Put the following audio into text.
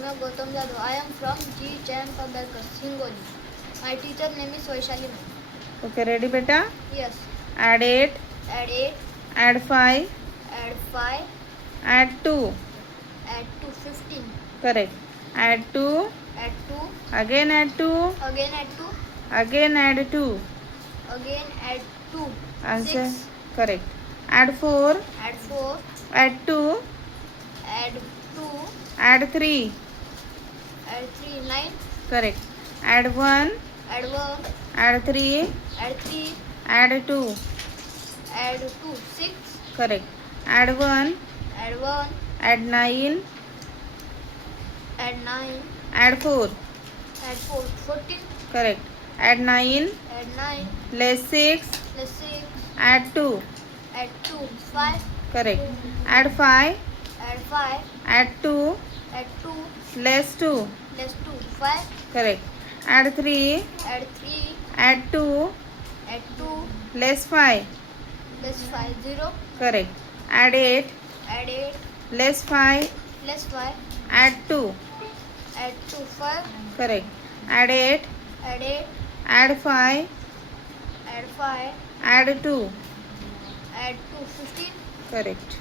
Ramya Gautam Jadhav. I am from G. Jayant Ambedkar, Singoli. My teacher name is Vaishali ma'am. Okay, ready beta? Yes. Add 8, Add 8, add 5, add 5, add 2. add 2, 15. Correct. Add 2, Add 2, again add 2, again add 2, again add 2. again add 2, Answer 6. correct. Add 4, Add 4, add 2, add 2, add 3. add 3, 9. Correct. Add 1, Add 1, add 3, add 3, add 2. add 2, 6. Correct. Add 1, Add 1, add 9, add 9, add 4. add 4, 14. Correct. Add 9, Add 9, less 6, plus 6, add 2. add 2, 5. Correct. Add 5, Add 5, add 2, add 2, less 2. plus 2, 5. Correct. Add 3, Add 3, add 2, add 2, less 5. plus 5, 0. Correct. Add 8, Add 8, less 5, plus 5, add 2. add 2, 5. Correct. Add 8, Add 8, add 5, add 5, add 2. add 2, 15. Correct.